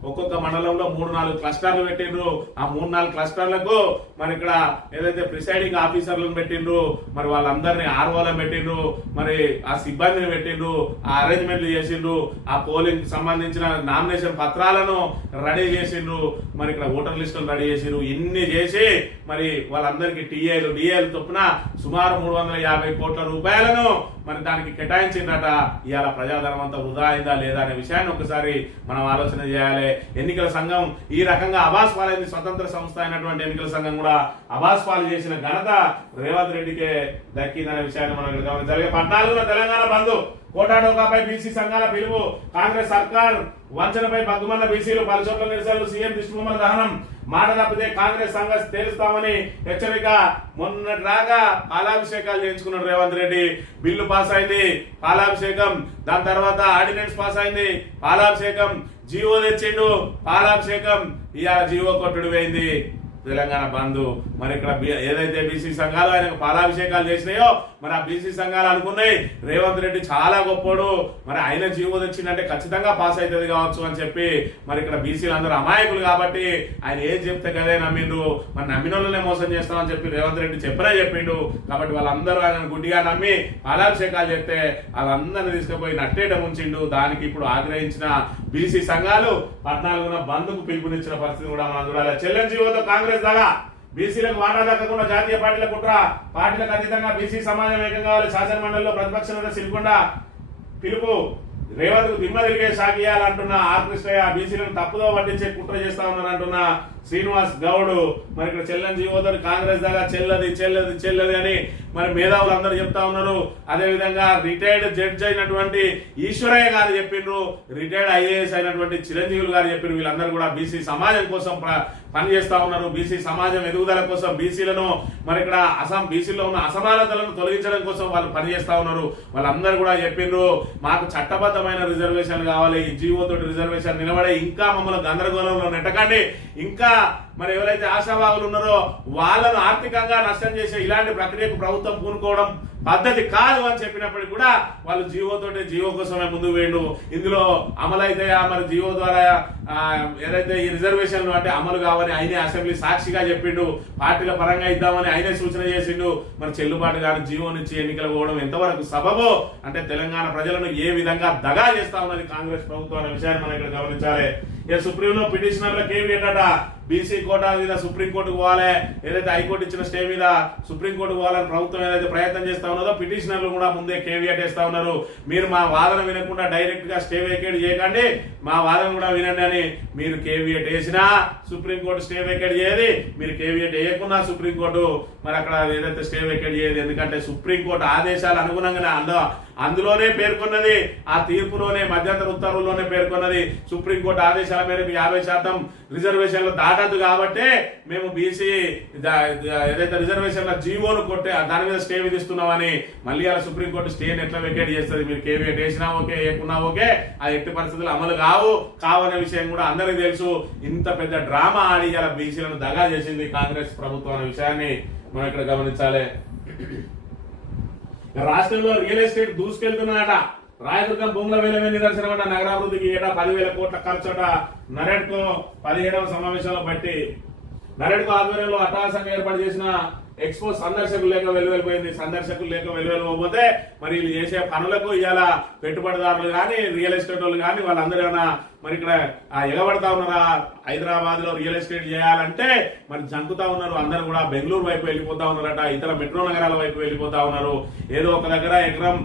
ఒక్కొక్క మండలంలో 3-4 క్లస్టర్లు పెట్టిండ్రు. ఆ 3-4 క్లస్టర్లకు మరి ఇక్కడ ఏదైతే ప్రిసైడింగ్ ఆఫీసర్లను పెట్టిండ్రు, మరి వాళ్ళందరినీ ఆర్ఓలను పెట్టిండ్రు, మరి ఆ సిబ్బందిని పెట్టిండ్రు, ఆ అరేంజ్మెంట్లు చేసిండ్రు, ఆ పోలింగ్ సంబంధించిన నామినేషన్ పత్రాలను రెడీ చేసిండ్రు, మరి ఇక్కడ ఓటర్ లిస్టులు రెడీ చేసిండ్రు. ఇన్ని చేసి మరి వాళ్ళందరికీ డిఏలు చొప్పున సుమారు 350 కోట్ల రూపాయలను మరి దానికి కేటాయించిందట. ఇవాళ ప్రజాధనం అంతా వృధా అయిందా లేదా అనే విషయాన్ని ఒకసారి మనం ఆలోచన చేయాలి. ఎన్నికల సంఘం ఈ రకంగా అబాస్పాలైంది. స్వతంత్ర సంస్థ అయినటువంటి ఎన్నికల సంఘం కూడా అబాస్పాలు చేసిన ఘనత రేవంత్ రెడ్డికే దక్కిందనే విషయాన్ని మనం గమనించాలి. 14న తెలంగాణ బంద్, కోటాడోకాపై బీసీ సంఘాల పిలుపు, కాంగ్రెస్ సర్కార్ వంచనపై బగ్గుమన్న బీసీలు, పలుచోట్ల నిరసనలు, సీఎం దిష్టిబొమ్మల దహనం, మాట తప్పితే కాంగ్రెస్ సంఘం తేలుస్తామని హెచ్చరిక. మొన్నటి రాగా పాలాభిషేకాలు చేయించుకున్నాడు రేవంత్ రెడ్డి. బిల్లు పాస్ అయింది, పాలాభిషేకం. దాని తర్వాత ఆర్డినెన్స్ పాస్ అయింది, పాలాభిషేకం. జీవో తెచ్చిండు, పాలాభిషేకం. ఇవాళ జీవో కొట్టుడు పోయింది. తెలంగాణ బంధు మరి ఇక్కడ ఏదైతే బీసీ సంఘాలు ఆయన పాలాభిషేకాలు చేసినాయో మరి ఆ బీసీ సంఘాలు అనుకున్నాయి రేవంత్ రెడ్డి చాలా గొప్పోడు, మరి ఆయన జీవో తెచ్చిందంటే ఖచ్చితంగా పాస్ అవుతుంది కావచ్చు అని చెప్పి మరి ఇక్కడ బీసీలు అందరూ అమాయకులు కాబట్టి ఆయన ఏం చెప్తే కదే నమ్మిండు. మరి నమ్మిన వాళ్ళనే మోసం చేస్తామని చెప్పి రేవంత్ రెడ్డి చెప్పిండు. కాబట్టి వాళ్ళందరూ ఆయన గుడ్డిగా నమ్మి పాలాభిషేకాలు చెప్తే వాళ్ళందరినీ తీసుకుపోయి నట్టేట ఉంచిండు. దానికి ఇప్పుడు ఆగ్రహించిన బీసీ సంఘాలు 14న బంద్కు పిలుపునిచ్చిన పరిస్థితి కూడా మనం చూడాలి. చెల్లెన్ జీవోతో కాంగ్రెస్ దాగా బీసీలకు వాటా దక్కకుండా జాతీయ పార్టీల కుట్ర, పార్టీలకు అతీతంగా బీసీ సమాజం ఏకం కావాలి. శాసన మండలిలో ప్రతిపక్ష నేత సిరికొండ పిలుపు, రేవంత్ కు దిమ్మ తిరిగే సాగియాలంటున్న ఆర్ కృష్ణయ్య, బీసీలను తప్పుదో పట్టించే కుట్ర చేస్తా ఉన్నారు అంటున్న శ్రీనివాస్ గౌడ్. మరి ఇక్కడ చెల్లని జీవోతో కాంగ్రెస్ దాకా చెల్లది అని మరి మేధావులు అందరూ చెప్తా ఉన్నారు. అదే విధంగా రిటైర్డ్ జడ్జ్ అయినటువంటి ఈశ్వరయ్య గారు చెప్పిండ్రు, రిటైర్డ్ ఐఏఎస్ అయినటువంటి చిరంజీవులు గారు చెప్పిండ్రు. వీళ్ళందరూ కూడా బీసీ సమాజం కోసం పనిచేస్తా ఉన్నారు. బీసీ సమాజం ఎదుగుదల కోసం, బీసీలను మరి ఇక్కడ బీసీలో ఉన్న అసమానతలను తొలగించడం కోసం వాళ్ళు పనిచేస్తా ఉన్నారు. వాళ్ళందరూ కూడా చెప్పిండ్రు, మాకు చట్టబద్ధమైన రిజర్వేషన్ కావాలి, ఈ జీవో తోటి రిజర్వేషన్ నిలబడే, ఇంకా మమ్మల్ని గందరగోళంలో నెట్టకండి, ఇంకా ఆర్థికంగా మరి ఎవరైతే ఆశావాహులు ఉన్నారో వాళ్ళను ఆర్థికంగా నష్టం చేసే ఇలాంటి ప్రక్రియకు ప్రభుత్వం పూనుకోవడం పద్ధతి కాదు అని చెప్పినప్పటికీ కూడా వాళ్ళు జీవో కోసమే ముందుకు వేయండు. ఇందులో అమలైతే మరి జీవో ద్వారా ఏదైతే ఈ రిజర్వేషన్లు అంటే అమలు కావని ఆయనే అసెంబ్లీ సాక్షిగా చెప్పిండు, పార్టీల పరంగా ఇద్దామని ఆయనే సూచన చేసిండు. మరి చెల్లుబాటు గారి జీవో నుంచి ఎన్నికలు పోవడం ఎంతవరకు సబబో అంటే తెలంగాణ ప్రజలను ఏ విధంగా దగా చేస్తా ఉన్నది కాంగ్రెస్ ప్రభుత్వం అనే విషయాన్ని మనం ఇక్కడ గమనించాలి. సుప్రీంలో పిటిషనర్లకు ఏమి ఏంటట బీసీ కోటా మీద సుప్రీంకోర్టుకు పోవాలి, ఏదైతే హైకోర్టు ఇచ్చిన స్టే మీద సుప్రీంకోర్టుకు పోవాలని ప్రభుత్వం ఏదైతే ప్రయత్నం చేస్తా ఉన్నదో పిటిషనర్లు కూడా ముందే కేవియట్ వేస్తా ఉన్నారు. మీరు మా వాదన వినకుండా డైరెక్ట్ గా స్టే వేకేట్ చేయకండి, మా వాదన కూడా వినండి అని. మీరు కేవియట్ వేసినా సుప్రీంకోర్టు స్టే వేకేట్ చేయదు, మీరు కేవియట్ వేయకున్నా సుప్రీంకోర్టు మరి అక్కడ ఏదైతే స్టే వేకేట్ చేయదు. ఎందుకంటే సుప్రీంకోర్టు ఆదేశాలు అనుగుణంగానే అందులోనే పేర్కొన్నది, ఆ తీర్పులోనే మధ్యంతర ఉత్తర్వుల్లోనే పేర్కొన్నది సుప్రీంకోర్టు ఆదేశాల మేరకు 50% రిజర్వేషన్లు దాటద్దు కాబట్టి మేము బీసీ ఏదైతే రిజర్వేషన్ల జీవోను కొట్టే దాని మీద స్టే విధిస్తున్నామని. మళ్ళీ అలా సుప్రీంకోర్టు స్టేని ఎట్లా వెకేట్ చేస్తుంది? మీరు కేవీఎట్ వేసినా ఓకే, వేయకున్నా ఓకే, ఆ ఎట్టి పరిస్థితులు అమలు కావనే విషయం కూడా అందరికీ తెలుసు. ఇంత పెద్ద డ్రామా ఆడి ఇలా బీసీలను దగా చేసింది కాంగ్రెస్ ప్రభుత్వం అనే విషయాన్ని మనం ఇక్కడ గమనించాలి. రాష్ట్రంలో రియల్ ఎస్టేట్ దూసుకెళ్తున్నాడట. రాయదుర్గం భూముల వేలమే నిదర్శనం అట. నగరాభివృద్ధికి ఏటా 10,000 కోట్ల ఖర్చుట. నరేడ్కో 17వ సమావేశంలో బట్టి నరేడ్కో ఆధ్వర్యంలో అట్టహాసంగా ఏర్పాటు చేసిన ఎక్స్పో సందర్శకులు లేక వెలువెళ్ళిపోయింది. సందర్శకులు లేక వెలువెళ్ళిపోతే మరి వీళ్ళు చేసే పనులకు ఇవాళ పెట్టుబడిదారులు కానీ రియల్ ఎస్టేట్ వాళ్ళు కానీ వాళ్ళందరూ ఏమైనా మరి ఇక్కడ ఎగబడతా ఉన్నారా? హైదరాబాద్ లో రియల్ ఎస్టేట్ చేయాలంటే మరి జంకుతా ఉన్నారు. అందరూ కూడా బెంగళూరు వైపు వెళ్ళిపోతా ఉన్నారట, ఇతర మెట్రో నగరాల వైపు వెళ్ళిపోతా ఉన్నారు. ఏదో ఒక దగ్గర ఎకరం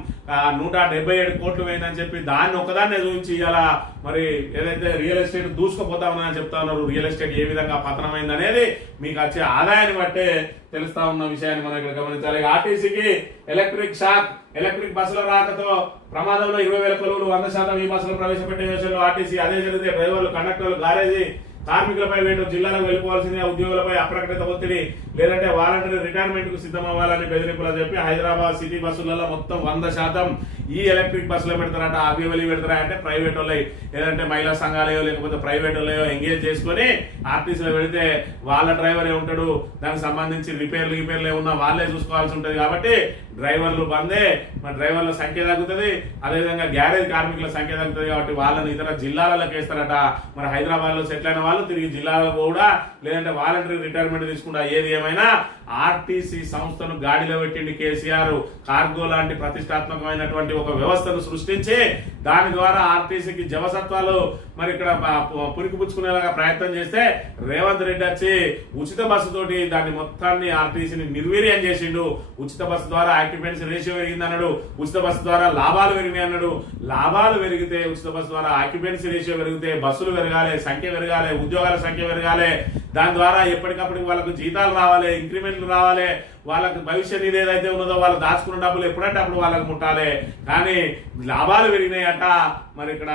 177 కోట్లు పోయిందని చెప్పి దాన్ని ఒకదాన్ని చూపించి ఇవాళ మరి ఏదైతే రియల్ ఎస్టేట్ దూసుకుపోతా ఉన్నాయని చెప్తా ఉన్నారు. రియల్ ఎస్టేట్ ఏ విధంగా పతనమైంది అనేది మీకు వచ్చే ఆదాయాన్ని బట్టే తెలుస్తా ఉన్న విషయాన్ని మనం ఇక్కడ గమనించాలి. ఆర్టీసీకి ఎలక్ట్రిక్ షాక్. ఎలక్ట్రిక్ బస్సుల రాకతో ప్రమాదంలో 20,000 కొలువులు 100% ఈ బస్సులు ప్రవేశపెట్టే యోచనలో ఆర్టీసీ. అదే జరిగితే డ్రైవర్లు, కండక్టర్లు, గారేజీ కార్మికులపై వేటు, జిల్లాలకు వెళ్లిపోవాల్సిందే, ఉద్యోగులపై అప్రకటిత ఒత్తిడి, లేదంటే వాలంటరీ రిటైర్మెంట్ కు సిద్ధం అవ్వాలని బెదిరింపులు చెప్పి హైదరాబాద్ సిటీ బస్సులలో మొత్తం 100% ఈ ఎలక్ట్రిక్ బస్సులో పెడతారట. అభివలి పెడతారా అంటే ప్రైవేట్ వాళ్ళే, లేదంటే మహిళా సంఘాలయో లేకపోతే ప్రైవేట్ వాళ్ళయో ఎంగేజ్ చేసుకుని ఆర్టీసీలో పెడితే వాళ్ళ డ్రైవరే ఉంటాడు. దానికి సంబంధించి రిపేర్లు ఏమున్నా వాళ్ళే చూసుకోవాల్సి ఉంటుంది. కాబట్టి డ్రైవర్లు బందే, మన డ్రైవర్ల సంఖ్య తగ్గుతుంది, అదేవిధంగా గ్యారేజ్ కార్మికుల సంఖ్య తగ్గుతుంది. కాబట్టి వాళ్ళని ఇతర జిల్లాలకు వేస్తారట. మరి హైదరాబాద్ లో సెటిల్ అయిన వాళ్ళు తిరిగి జిల్లాలో కూడా లేదంటే వాలంటరీ రిటైర్మెంట్ తీసుకుంటా. ఏది ఏమైనా ఆర్టీసీ సంస్థను గాడిలో పెట్టింది కేసీఆర్. కార్గో లాంటి ప్రతిష్టాత్మకమైనటువంటి ఒక వ్యవస్థను సృష్టించి దాని ద్వారా ఆర్టీసీకి జవసత్వాలు మరి ఇక్కడ పురికిపుచ్చుకునేలాగా ప్రయత్నం చేస్తే రేవంత్ రెడ్డి వచ్చి ఉచిత బస్సు తోటి దాన్ని మొత్తాన్ని ఆర్టీసీని నిర్వీర్యం చేసిండు. ఉచిత బస్సు ద్వారా ఆక్యుపెన్సీ రేషియో పెరిగింది అన్నాడు, ఉచిత బస్సు ద్వారా లాభాలు పెరిగినాయి అన్నాడు. లాభాలు పెరిగితే ఉచిత బస్సు ద్వారా ఆక్యుపెన్సీ రేషియో పెరిగితే బస్సులు పెరగాలి, సంఖ్య పెరగాలి, ఉద్యోగాల సంఖ్య పెరగాలి. దాని ద్వారా ఎప్పటికప్పుడు వాళ్ళకు జీతాలు రావాలి, ఇంక్రిమెంట్లు రావాలి, వాళ్ళకి భవిష్య నిధి ఏదైతే ఉన్నదో వాళ్ళు దాచుకున్న డబ్బులు ఎప్పుడంటే అప్పుడు వాళ్ళకి ముట్టాలి. కానీ లాభాలు పెరిగినాయట. మరి ఇక్కడ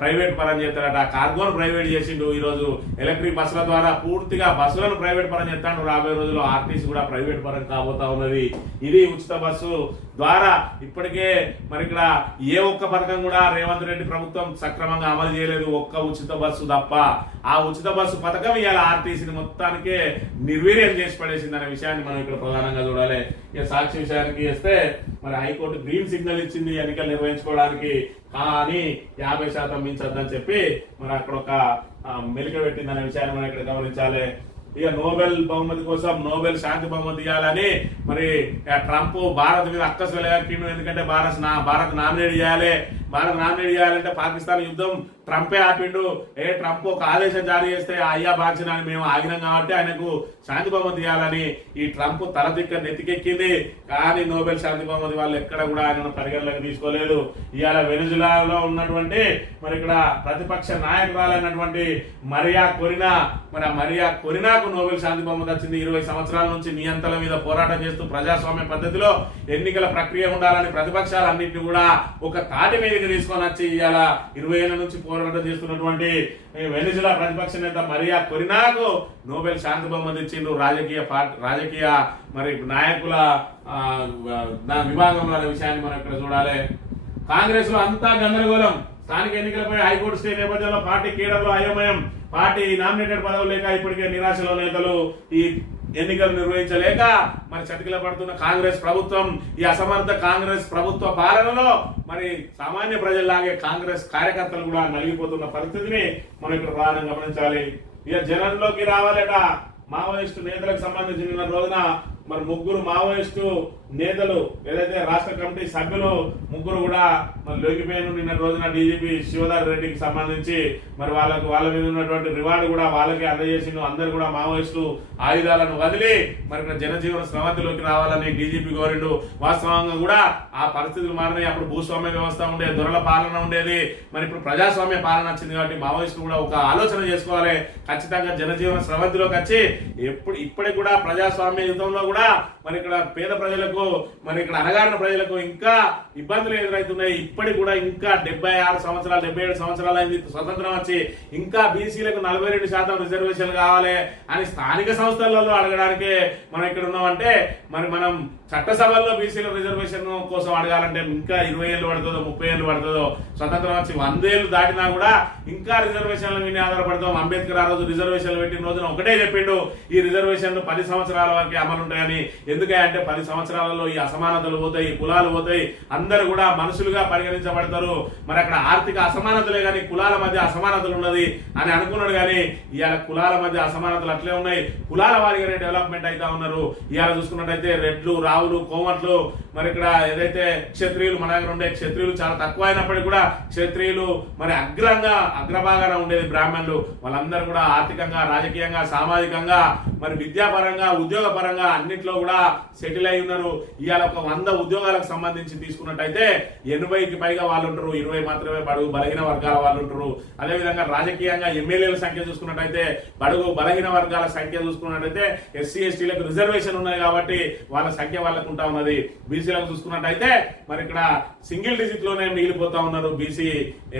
ప్రైవేట్ పరం చేస్తారట. కార్గోను ప్రైవేట్ చేసిండు. ఈ రోజు ఎలక్ట్రిక్ బస్సుల ద్వారా పూర్తిగా బస్సులను ప్రైవేట్ పరం చేస్తాడు. రాబోయే రోజుల్లో ఆర్టీసీ కూడా ప్రైవేట్ పరం కాబోతా ఉన్నది. ఇది ఉచిత బస్సు ద్వారా ఇప్పటికే మరి ఇక్కడ ఏ ఒక్క పథకం కూడా రేవంత్ రెడ్డి ప్రభుత్వం సక్రమంగా అమలు చేయలేదు. ఒక్క ఉచిత బస్సు తప్ప. ఆ ఉచిత బస్సు పథకం ఇవాళ ఆర్టీసీని మొత్తానికే నిర్వీర్యం చేసి పడేసింది అనే విషయాన్ని మనం ఇక్కడ ప్రధానంగా చూడాలి. ఇక సాక్షి విషయానికి వస్తే మరి హైకోర్టు గ్రీన్ సిగ్నల్ ఇచ్చింది ఎన్నికలు నిర్వహించుకోవడానికి, కానీ 50% మించొద్దని చెప్పి మరి అక్కడ ఒక మెలిక పెట్టింది అనే విషయాన్ని మనం ఇక్కడ గమనించాలి. ఇక నోబెల్ బహుమతి కోసం నోబెల్ శాంతి బహుమతి ఇవ్వాలని మరి ట్రంప్ భారత్ మీద అక్కసు వెలగక్కిండు. ఎందుకంటే భారత్ నామినేట్ చేయాలి. భారత్ నామినేట్ చేయాలంటే పాకిస్తాన్ యుద్ధం ట్రంపే ఆపిండు. ట్రంప్ ఒక ఆదేశం జారీ చేస్తే అయ్యా బాధ్యతని మేము ఆగినాం కాబట్టి ఆయనకు శాంతి బహుమతి ఇవ్వాలని ఈ ట్రంప్ తలదిక్క నెత్తికెక్కింది. కానీ నోబెల్ శాంతి బహుమతి వాళ్ళు ఎక్కడ కూడా ఆయనను పరిగణలోకి తీసుకోలేదు. ఇవాళ వెనిజులాలో ఉన్నటువంటి మరి ఇక్కడ ప్రతిపక్ష నాయకురాలైనటువంటి మరియా కొరినాకు నోబెల్ శాంతి బహుమతి వచ్చింది. 20 సంవత్సరాల నుంచి నియంత్రణ మీద పోరాటం చేస్తూ ప్రజాస్వామ్య పద్ధతిలో ఎన్నికల ప్రక్రియ ఉండాలని ప్రతిపక్షాలన్నింటినీ కూడా ఒక తాటి మీదకి తీసుకొని వచ్చి ఇవాళ 20 ఏళ్ల నుంచి పోరాటం చేస్తున్నటువంటి వెనిజులా ప్రతిపక్ష నేత మరియా కొరినాకు నోబెల్ శాంతి బహుమతి ఇచ్చిండు. రాజకీయ మరి నాయకుల విభాగంలో అనే విషయాన్ని మనం ఇక్కడ చూడాలి. కాంగ్రెస్ లో అంతా గందరగోళం. స్థానిక ఎన్నికలపై హైకోర్టు స్టే నేపథ్యంలో పార్టీ కేడర్లో అయోమయం. పార్టీ నామినేటెడ్ పదవులు లేక ఇప్పటికే నిరాశలో నేతలు. ఈ ఎన్నికలు నిర్వహించలేక మరి చతికిల పడుతున్న కాంగ్రెస్ ప్రభుత్వం, ఈ అసమర్థ కాంగ్రెస్ ప్రభుత్వ పాలనలో మరి సామాన్య ప్రజల్లాగే కాంగ్రెస్ కార్యకర్తలు కూడా నలిగిపోతున్న పరిస్థితిని మనం ఇక్కడ ప్రధానంగా గమనించాలి. ఇక జనంలోకి రావాలట మావోయిస్టు నేతలకు సంబంధించి నిన్న రోజున మరి ముగ్గురు మావోయిస్టు నేతలు ఏదైతే రాష్ట్ర కమిటీ సభ్యులు ముగ్గురు కూడా మరి లొంగిపోయిన నిన్న రోజున డీజీపీ శివధర్ రెడ్డికి సంబంధించి మరి వాళ్ళ మీద ఉన్నటువంటి రివార్డు కూడా వాళ్ళకి అందజేసిండు. అందరు కూడా మావోయిస్టు ఆయుధాలను వదిలి మరి ఇక్కడ జనజీవన స్రవంతిలోకి రావాలని డీజీపీ కోరిండు. వాస్తవంగా కూడా ఆ పరిస్థితులు మారినాయి. అప్పుడు భూస్వామ్య వ్యవస్థ ఉండేది, దొరల పాలన ఉండేది. మరి ఇప్పుడు ప్రజాస్వామ్య పాలన వచ్చింది కాబట్టి మావోయిస్టులు కూడా ఒక ఆలోచన చేసుకోవాలి. ఖచ్చితంగా జనజీవన స్రవంతిలోకి వచ్చి ఇప్పటికి కూడా ప్రజాస్వామ్య యుద్ధంలో కూడా మరి ఇక్కడ పేద ప్రజలకు మరి ఇక్కడ అణగారిన ప్రజలకు ఇంకా ఇబ్బందులు ఎదురవుతున్నాయి. ఇప్పటికి కూడా ఇంకా 76 సంవత్సరాలు 77 సంవత్సరాలు అయింది స్వతంత్రం వచ్చి, ఇంకా బీసీలకు 42% రిజర్వేషన్ కావాలి అని స్థానిక సంస్థలలో అడగడానికే మనం ఇక్కడ ఉన్నామంటే మరి మనం చట్టసభల్లో బీసీల రిజర్వేషన్ కోసం అడగాలంటే ఇంకా 20 ఏళ్ళు పడుతుందో 30 ఏళ్ళు పడుతుందో. స్వతంత్రం వచ్చి 100 ఏళ్ళు దాటినా కూడా ఇంకా రిజర్వేషన్ల మీద ఆధారపడతాం. అంబేద్కర్ ఆ రోజు రిజర్వేషన్లు పెట్టిన రోజున ఒకటే చెప్పిండు, ఈ రిజర్వేషన్లు 10 సంవత్సరాల వరకే అమలు ఉంటాయని. ఎందుకంటే 10 సంవత్సరాలలో ఈ అసమానతలు పోతాయి, కులాలు పోతాయి, అందరూ కూడా మనుషులుగా పరిగణించబడతారు. మరి అక్కడ ఆర్థిక అసమానతలే కానీ కులాల మధ్య అసమానతలు ఉన్నది అని అనుకున్నాడు. కానీ ఇవాళ కులాల మధ్య అసమానతలు అట్లే ఉన్నాయి. కులాల వారిగానే డెవలప్మెంట్ అవుతా ఉన్నారు. ఇవాళ చూసుకున్నట్టయితే రెడ్లు, రావులు, కోమట్లు, మరి ఇక్కడ ఏదైతే క్షత్రియులు మన దగ్గర ఉండే క్షత్రియులు చాలా తక్కువ అయినప్పటికీ కూడా క్షత్రియులు మరి అగ్రభాగాన ఉండేది బ్రాహ్మణులు. వాళ్ళందరూ కూడా ఆర్థికంగా, రాజకీయంగా, సామాజికంగా, మరి విద్యాపరంగా, ఉద్యోగ పరంగా అన్నింటిలో కూడా సెటిల్ అయి ఉన్నారు. ఇవాళ ఒక 100 ఉద్యోగాలకు సంబంధించి తీసుకున్నట్టయితే 80కి పైగా వాళ్ళు ఉంటారు, 20 మాత్రమే బడుగు బలహీన వర్గాల వాళ్ళు ఉంటారు. అదేవిధంగా రాజకీయంగా ఎమ్మెల్యేల సంఖ్య చూసుకున్నట్టయితే బడుగు బలహీన వర్గాల సంఖ్య చూసుకున్నట్టయితే ఎస్సీ ఎస్టీలకు రిజర్వేషన్ ఉన్నాయి కాబట్టి వాళ్ళ సంఖ్య వాళ్ళకు ఉంటా ఉన్నది. బీసీలకు చూసుకున్నట్టయితే మరి ఇక్కడ సింగిల్ డిజిట్ లోనే మిగిలిపోతా ఉన్నారు బీసీ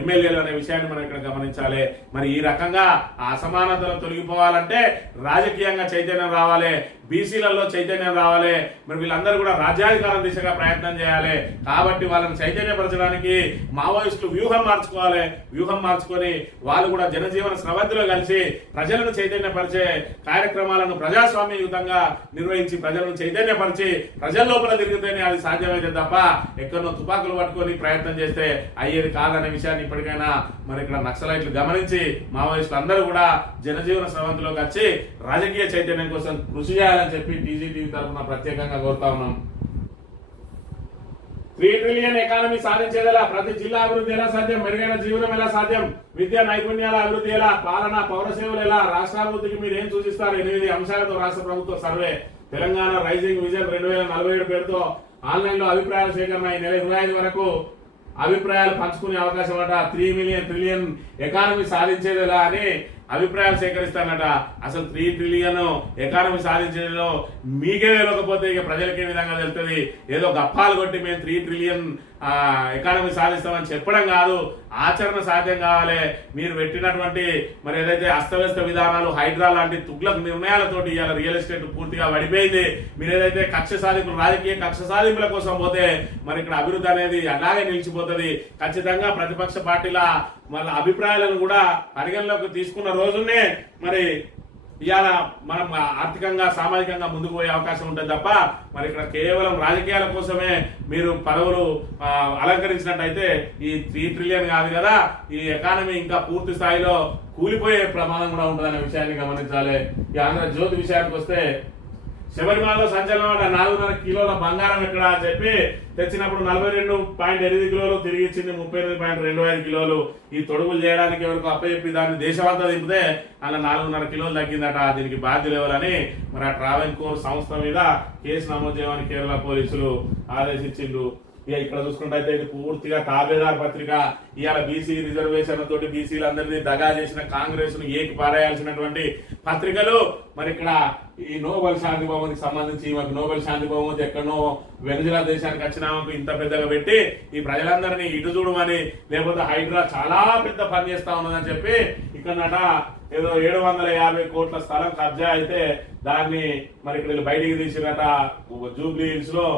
ఎమ్మెల్యేలు అనే విషయాన్ని మనం ఇక్కడ గమనించాలి. మరి ఈ రకంగా ఆ అసమానతలు తొలగిపోవాలంటే రాజకీయంగా చైతన్యం రావాలి, బీసీలలో చైతన్యం రావాలి. మరి వీళ్ళందరూ కూడా రాజ్యాధికారం దిశగా ప్రయత్నం చేయాలి. కాబట్టి వాళ్ళని చైతన్యపరచడానికి మావోయిస్టులు వ్యూహం మార్చుకోవాలి. వ్యూహం మార్చుకొని వాళ్ళు కూడా జనజీవన స్రవంతిలో కలిసి ప్రజలను చైతన్యపరిచే కార్యక్రమాలను ప్రజాస్వామ్యయుతంగా నిర్వహించి ప్రజలను చైతన్యపరిచి ప్రజల లోపల తిరిగితేనే అది సాధ్యమైతే తప్ప ఎక్కడో తుపాకులు పట్టుకొని ప్రయత్నం చేస్తే అయ్యేది కాదనే విషయాన్ని ఇప్పటికైనా మరి ఇక్కడ నక్సలైట్లు గమనించి మావోయిస్టులు అందరూ కూడా జనజీవన స్రవంతిలోకి వచ్చి రాజకీయ చైతన్యం కోసం కృషి చేయాలని చెప్పి టీజీటీవీ తరఫున ప్రత్యేకంగా కోరుతా ఉన్నాం. 3 ట్రిలియన్ ఎకానమీ సాధించేదెలా? ప్రతి జిల్లా అభివృద్ధి ఎలా సాధ్యం? మెరుగైన జీవనం ఎలా సాధ్యం? విద్యా నైపుణ్యాల అభివృద్ధి ఎలా? పాలన పౌర సేవలు ఎలా? రాష్ట్రాభివృద్ధికి మీరు ఏం సూచిస్తారు? 8 అంశాలతో రాష్ట్ర ప్రభుత్వ సర్వే. తెలంగాణ రైజింగ్ విజన్ 2047 పేరుతో ఆన్లైన్ లో అభిప్రాయాల సేకరణ ఈ నెల 25 వరకు అభిప్రాయాలు పంచుకునే అవకాశం అట. 3 ట్రిలియన్ ఎకానమీ సాధించేదెలా అని అభిప్రాయాలు సేకరిస్తానట. అసలు 3 ట్రిలియన్ ఎకానమీ సాధించేదో మీకే వెళ్ళకపోతే ఇక ప్రజలకే విధంగా తెలుస్తుంది. ఏదో గప్పాలు కొట్టి మేము 3 ట్రిలియన్ ఎకానమీ సాధిస్తామని చెప్పడం కాదు, ఆచరణ సాధ్యం కావాలి. మీరు పెట్టినటువంటి మరి ఏదైతే అస్తవ్యస్త విధానాలు, హైడ్రా లాంటి తుగ్లక్ నిర్ణయాలతోటి ఇవాళ రియల్ ఎస్టేట్ పూర్తిగా పడిపోయింది. మీరు ఏదైతే కక్ష సాధింపులు, రాజకీయ కక్ష సాధింపుల కోసం పోతే మరి ఇక్కడ అభివృద్ధి అనేది అలాగే నిలిచిపోతుంది. ఖచ్చితంగా ప్రతిపక్ష పార్టీల వాళ్ళ అభిప్రాయాలను కూడా పరిగణలోకి తీసుకున్న రోజునే మరి ఇవాళ మనం ఆర్థికంగా, సామాజికంగా ముందుకు పోయే అవకాశం ఉంటుంది తప్ప మరి ఇక్కడ కేవలం రాజకీయాల కోసమే మీరు పదవులు అలంకరించినట్టయితే ఈ 3 ట్రిలియన్ కాదు కదా, ఈ ఎకానమీ ఇంకా పూర్తి స్థాయిలో కూలిపోయే ప్రమాదం కూడా ఉంటుందనే విషయాన్ని గమనించాలి. ఈ ఆంధ్రజ్యోతి విషయానికి వస్తే శబరిమలలో సంచలనం 4.5 కిలోల బంగారం ఎక్కడ చెప్పి తెచ్చినప్పుడు 42.8 కిలోలు, తిరిగి ఇచ్చింది 38.25 కిలోలు. ఈ తొడుగులు చేయడానికి ఎవరికి అప్పచెప్పి దాన్ని దేశమంతా దింపితే అలా 4.5 కిలోలు తగ్గిందట. దీనికి బాధ్యులు ఎవరని మరి ఆ ట్రావెన్కోర్ సంస్థ మీద కేసు నమోదు చేయమని కేరళ పోలీసులు ఆదేశించిండ్రు. ఇక ఇక్కడ చూసుకుంటే ఇది పూర్తిగా తాబేదార్ పత్రిక. ఇవాళ బీసీ రిజర్వేషన్ తోటి బీసీలందరినీ దగా చేసిన కాంగ్రెస్ ను ఏకి పారేయాల్సినటువంటి పత్రికలు మరి ఇక్కడ ఈ నోబెల్ శాంతి బహుమతికి సంబంధించి మాకు నోబెల్ శాంతి బహుమతి ఎక్కడనో వెనుజులా దేశానికి వచ్చిన ఇంత పెద్దగా పెట్టి ఈ ప్రజలందరినీ ఇటు చూడమని, లేకపోతే హైడ్రా చాలా పెద్ద పని చేస్తా ఉన్నదని చెప్పి ఇక్కడనట ఏదో 750 కోట్ల స్థలం కబ్జా అయితే దాన్ని మరి ఇక్కడ బయటికి తీసినట. జూబ్లీ హిల్స్ లో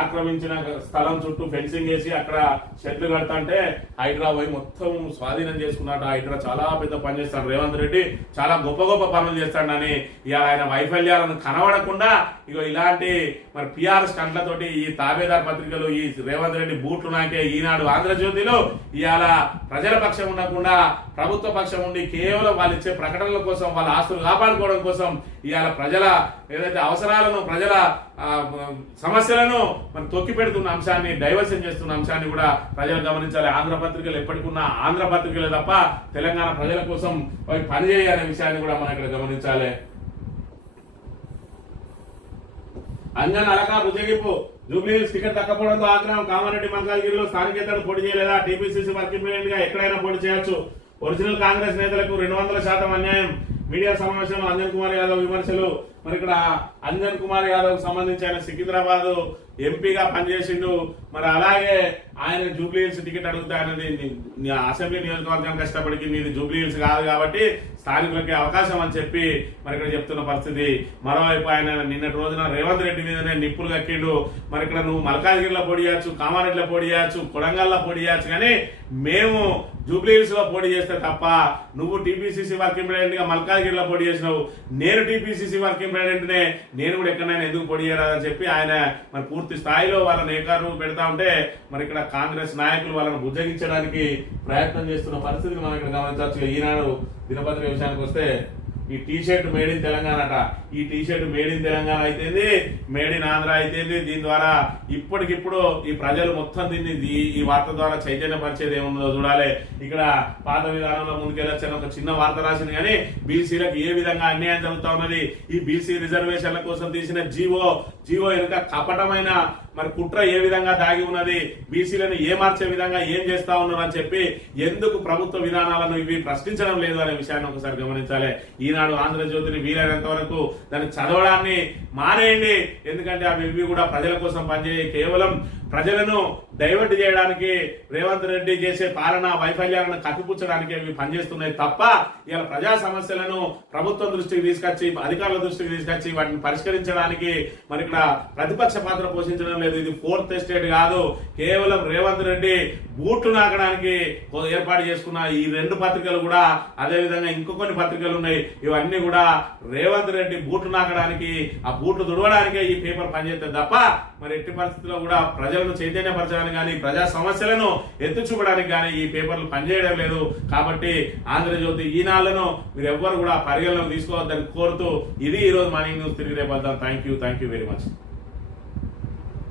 ఆక్రమించిన స్థలం చుట్టూ ఫెన్సింగ్ వేసి అక్కడ షెడ్లు కడతాంటే హైడ్రా పోయి మొత్తం స్వాధీనం చేసుకున్నట్టు. హైడ్రా చాలా పెద్ద పని చేస్తాడు రేవంత్ రెడ్డి, చాలా గొప్ప గొప్ప పనులు చేస్తాడని ఇవాళ ఆయన వైఫల్యాలను కనబడకుండా ఇగో ఇలాంటి మరి పిఆర్ స్టంట్లతోటి ఈ తాబేదార్ పత్రికలు, ఈ రేవంత్ రెడ్డి బూట్లు నాకే ఈనాడు, ఆంధ్రజ్యోతిలో ఇవాళ ప్రజల పక్షం ఉండకుండా ప్రభుత్వ పక్షం ఉండి కేవలం వాళ్ళు ఇచ్చే ప్రకటనల కోసం, వాళ్ళ ఆస్తులు కాపాడుకోవడం కోసం ఇవాళ ప్రజల ఏదైతే అవసరాలను, ప్రజల సమస్యలను మనం తొక్కి పెడుతున్న అంశాన్ని, డైవర్షన్ చేస్తున్న అంశాన్ని కూడా ప్రజలు గమనించాలి. ఆంధ్ర పత్రికలు ఎప్పటికున్నా ఆంధ్ర పత్రికలే తప్ప తెలంగాణ ప్రజల కోసం పనిచేయాలనే విషయాన్ని కూడా మనం ఇక్కడ గమనించాలి. అంజన్ అలకా బుజ్జగింపు, జూబ్లీహిల్స్ టికెట్ దక్కపోవడంతో ఆగ్రహం. కామారెడ్డి మల్కాజ్గిరిలో స్థానికేతరుడు పోటీ చేయలేదా? టీపీసీసీ వర్కింగ్ ప్రెసిడెంట్ గా ఎక్కడైనా పోటీ చేయొచ్చు. ఒరిజినల్ కాంగ్రెస్ నేతలకు 200% అన్యాయం. మీడియా సమావేశంలో అంజన్ కుమార్ యాదవ్ విమర్శలు. మరి ఇక్కడ అంజన్ కుమార్ యాదవ్ సంబంధించి ఆయన సికింద్రాబాద్ ఎంపీగా పనిచేసిండు. మరి అలాగే ఆయన జూబ్లీహిల్స్ టికెట్ అడుగుతాయన్నది అసెంబ్లీ నియోజకవర్గం కష్టపడికి నీది జూబ్లీహిల్స్ కాదు కాబట్టి స్థానికులకి అవకాశం అని చెప్పి మరి ఇక్కడ చెప్తున్న పరిస్థితి. మరోవైపు ఆయన నిన్నటి రోజున రేవంత్ రెడ్డి మీదనే నిప్పులు కక్కిండు. మరి ఇక్కడ నువ్వు మల్కాజ్గిరిలో పోటీ చేయొచ్చు, కామారెడ్డిలో పోటీ చేయొచ్చు, కొడంగల్లో పోటీ చేయొచ్చు, కానీ మేము జూబ్లీహిల్స్ లో పోటీ చేస్తే తప్ప నువ్వు టీపీసీసీ వర్కింగ్ ప్రెసిడెంట్ గా మల్కాజ్గిరిలో పోటీ చేసినావు, నేను టీపీసీసీ వర్కింగ్ ప్రెసిడెంట్ నే, నేను కూడా ఎక్కడైనా ఎందుకు పోటీ చేయరాదని చెప్పి ఆయన మరి పూర్తి స్థాయిలో వాళ్ళని ఏకారు పెడతా ఉంటే మరి ఇక్కడ కాంగ్రెస్ నాయకులు వాళ్ళని బుజ్జగించడానికి ప్రయత్నం చేస్తున్న పరిస్థితిని మనం ఇక్కడ గమనించవచ్చు. ఈనాడు దినపత్రిక విషయానికి వస్తే ఈ T shirt made in Telangana అట. ఈ T shirt made in Telangana అయితేంది, మేడ్ ఇన్ ఆంధ్ర అయితేంది. దీని ద్వారా ఇప్పటికిప్పుడు ఈ ప్రజలు మొత్తం దీన్ని ఈ వార్త ద్వారా చైతన్యపరిచేది ఏముందో చూడాలి. ఇక్కడ పాత విధానంలో ముందుకెళ్ళొచ్చని ఒక చిన్న వార్త రాసింది, కానీ బీసీలకు ఏ విధంగా అన్యాయం జరుగుతా ఉన్నది, ఈ బీసీ రిజర్వేషన్ల కోసం తీసిన జీవో వెనుక కపటమైన మరి కుట్ర ఏ విధంగా దాగి ఉన్నది, బీసీలను మార్చే విధంగా ఏం చేస్తా ఉన్నారు అని చెప్పి ఎందుకు ప్రభుత్వ విధానాలను ఇవి ప్రశ్నించడం లేదు అనే విషయాన్ని ఒకసారి గమనించాలి. ఈనాడు ఆంధ్రజ్యోతిని వీలైనంత వరకు దాన్ని చదవడాన్ని మానేయండి. ఎందుకంటే అవి కూడా ప్రజల కోసం పనిచేయ, కేవలం ప్రజలను డైవర్ట్ చేయడానికి, రేవంత్ రెడ్డి చేసే పాలన వైఫల్యాలను కప్పిపుచ్చడానికి అవి పనిచేస్తున్నాయి తప్ప ఇలా ప్రజా సమస్యలను ప్రభుత్వం దృష్టికి తీసుకొచ్చి, అధికారుల దృష్టికి తీసుకొచ్చి వాటిని పరిష్కరించడానికి మరి ఇక్కడ ప్రతిపక్ష పాత్ర పోషించడం లేదు. ఇది ఫోర్త్ ఎస్టేట్ కాదు, కేవలం రేవంత్ రెడ్డి బూట్లు నాకడానికి ఏర్పాటు చేసుకున్న ఈ 2 పత్రికలు కూడా, అదే విధంగా ఇంకో కొన్ని పత్రికలు ఉన్నాయి, ఇవన్నీ కూడా రేవంత్ రెడ్డి బూట్లు నాకడానికి, ఆ బూట్లు తుడవడానికే ఈ పేపర్ పనిచేస్తుంది తప్ప మరి ఎట్టి పరిస్థితుల్లో కూడా ప్రజలను చైతన్యపరచడానికి కానీ, ప్రజా సమస్యలను ఎత్తి చూపడానికి కానీ ఈ పేపర్లు పనిచేయడం లేదు. కాబట్టి ఆంధ్రజ్యోతి ఈనాళ్లను మీరు ఎవ్వరు కూడా పరిగణలోకి తీసుకోవద్దని కోరుతూ ఇది ఈ రోజు మార్నింగ్ న్యూస్. తిరిగి రేపు వెళ్తాం. Thank you very much.